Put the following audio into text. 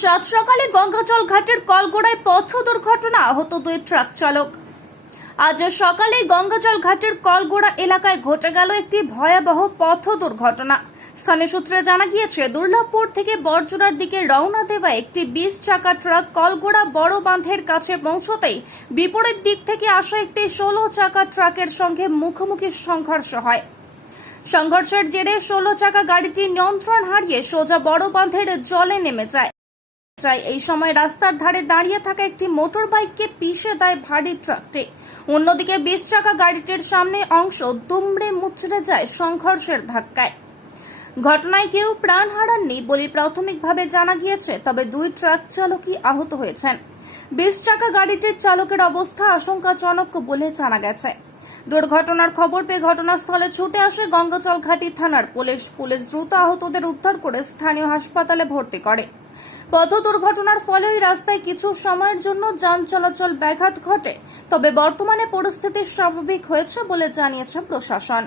সাত সকালে গঙ্গাজল ঘাটের কলগোড়ায় পথ দুর্ঘটনা, আহত দুই ট্রাক চালক। আজ সকালে গঙ্গাজল ঘাটের কলগোড়া এলাকায় ঘটে গেল একটি ভয়াবহ পথ দুর্ঘটনা। স্থানীয় সূত্রে জানা গিয়েছে, দুর্লভপুর থেকে বরজোড়ার দিকে রওনা দেওয়া একটি বিশ চাকা ট্রাক কলগোড়া বড় বাঁধের কাছে পৌঁছতেই বিপরীত দিক থেকে আসা একটি ষোলো চাকা ট্রাকের সঙ্গে মুখোমুখি সংঘর্ষ হয়। সংঘর্ষের জেরে ষোলো চাকা গাড়িটি নিয়ন্ত্রণ হারিয়ে সোজা বড় বাঁধের জলে নেমে যায়। যায় এই সময় রাস্তার ধারে দাঁড়িয়ে থাকা একটি মোটর বাইককে পিষে দেয় ভারী ট্রাকটি। অন্যদিকে বিশ চাকা গাড়িটির সামনে অংশ দুমড়ে মুচড়ে যায় সংঘর্ষের ধাক্কায়। ঘটনায় কেউ প্রাণ হারাননি বলে প্রাথমিকভাবে জানা গিয়েছে, তবে দুই ট্রাক চালকই আহত হয়েছেন। বিশ চাকা গাড়িটির চালকের অবস্থা আশঙ্কাজনক বলে জানা গেছে। দুর্ঘটনার খবর পেয়ে ঘটনাস্থলে ছুটে আসে গঙ্গাচল ঘাটি থানার পুলিশ। পুলিশ দ্রুত আহতদের উদ্ধার করে স্থানীয় হাসপাতালে ভর্তি করে। পথ দুর্ঘটনার ফলে ওই রাস্তায় কিছু সময়ের জন্য যান চলাচল ব্যাঘাত ঘটে। তবে বর্তমানে পরিস্থিতি স্বাভাবিক হয়েছে বলে জানিয়েছে প্রশাসন।